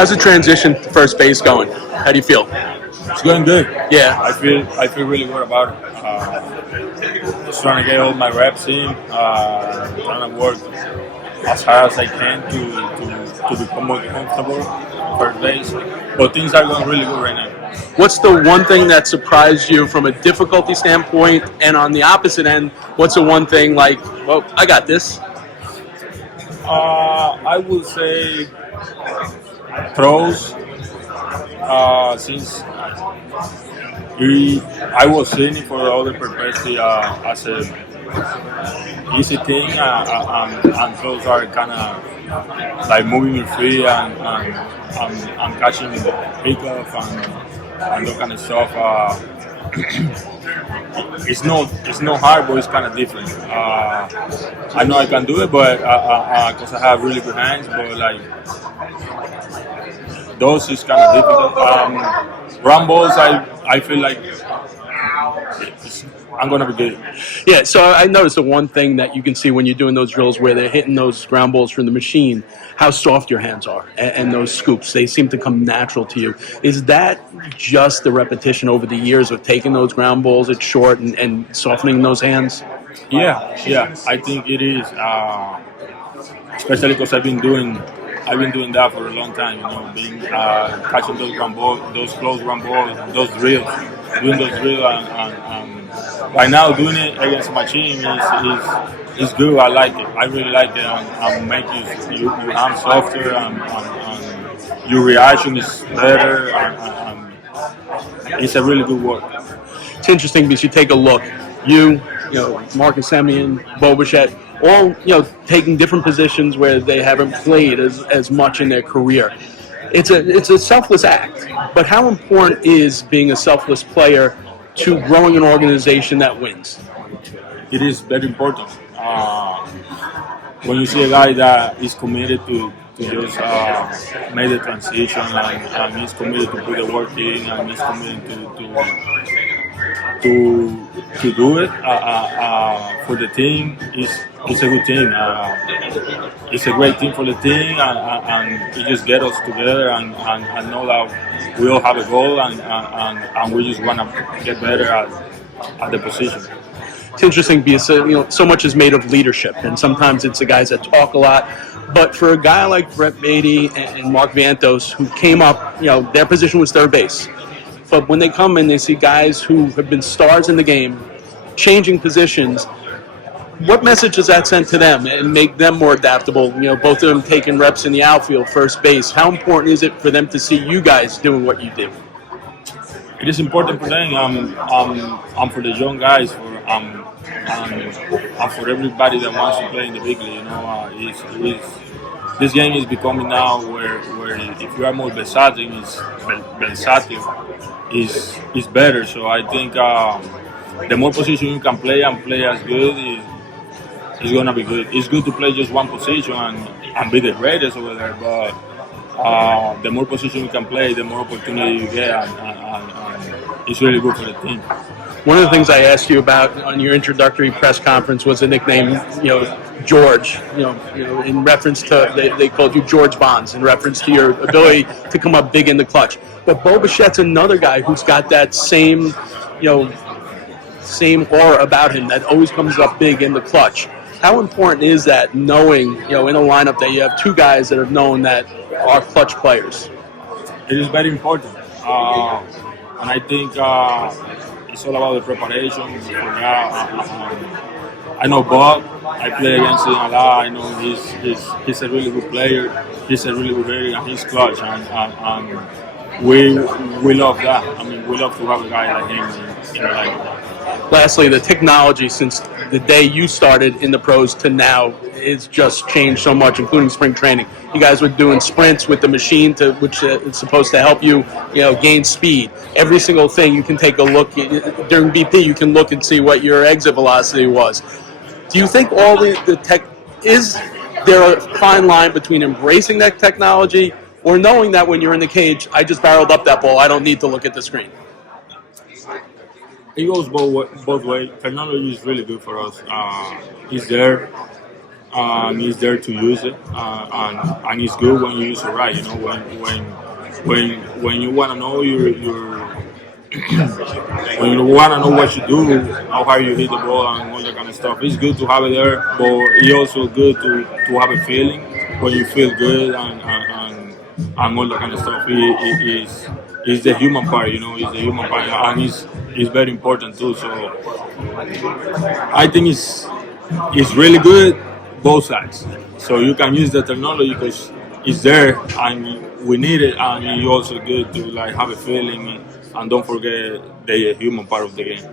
How's the transition to first base going? How do you feel? It's going good. Yeah. I feel really good about it. Just trying to get all my reps in, trying to work as hard as I can to become more comfortable first base. But things are going really good right now. What's the one thing that surprised you from a difficulty standpoint? And on the opposite end, what's the one thing like, well, I got this? I would say throws, since I was seeing it for the other perspective as a easy thing, and throws are kind of like moving me free and catching pickup and that kind of stuff. It's not hard, but it's kind of different. I know I can do it, but because I have really good hands, but like those is kind of difficult. Ground balls, I feel like I'm gonna be good. Yeah, so I noticed the one thing that you can see when you're doing those drills where they're hitting those ground balls from the machine, how soft your hands are, and those scoops, they seem to come natural to you. Is that just the repetition over the years of taking those ground balls at short and softening those hands? Yeah, I think it is, especially because I've been doing that for a long time. You know, being catching those ground balls, those close ground balls, those drills, doing those drills, and right now doing it against my team is good. I like it. I really like it, and make your hands softer, and your reaction is better, and it's a really good work. It's interesting because you take a look, you know, Marcus Semien, Bo Bichette, all, taking different positions where they haven't played as much in their career. It's a selfless act, but how important is being a selfless player to growing an organization that wins? It is very important. When you see a guy that is committed to just make the transition, and he's committed to put the work in, and he's committed to do it for the team, it's a good team. It's a great team for the team, and it just get us together and know that we all have a goal, and we just want to get better at the position. It's interesting because so much is made of leadership, and sometimes it's the guys that talk a lot. But for a guy like Brett Beatty and Mark Vantos, who came up, their position was third base. But when they come in, they see guys who have been stars in the game, changing positions. What message does that send to them and make them more adaptable? Both of them taking reps in the outfield, first base. How important is it for them to see you guys doing what you do? It is important for them. I'm for the young guys, and for everybody that wants to play in the big league. This game is becoming now where if you are more versatile, is better. So I think the more position you can play and play as good is gonna be good. It's good to play just one position and be the greatest over there, but the more position you can play, the more opportunity you get, and it's really good for the team. One of the things I asked you about on your introductory press conference was the nickname, George. In reference to they called you George Bonds in reference to your ability to come up big in the clutch. But Bo Bichette's another guy who's got that same aura about him that always comes up big in the clutch. How important is that, knowing in a lineup that you have two guys that are known that are clutch players? It is very important, and I think. It's all about the preparation. I know Bob. I play against him a lot. I know he's a really good player. He's a really good player, and he's clutch. And we love that. I mean, we love to have a guy like him in the lineup. Lastly, the technology since the day you started in the pros to now it's just changed so much, including spring training. You guys were doing sprints with the machine, which is supposed to help you, gain speed. Every single thing you can take a look during BP. You can look and see what your exit velocity was. Do you think all the tech is there a fine line between embracing that technology or knowing that when you're in the cage, I just barreled up that ball, I don't need to look at the screen? It goes both ways. Technology is really good for us. It's there. He's there to use it, and it's good when you use it right. You know, when you want to know your when you want to know what you do, how hard you hit the ball, and all that kind of stuff. It's good to have it there, but it's also good to have a feeling when you feel good and all that kind of stuff. It's the human part, you know. It's the human part, and it's very important too. So I think it's really good both sides. So you can use the technology because it's there and we need it, and it's also good to like have a feeling and don't forget the human part of the game.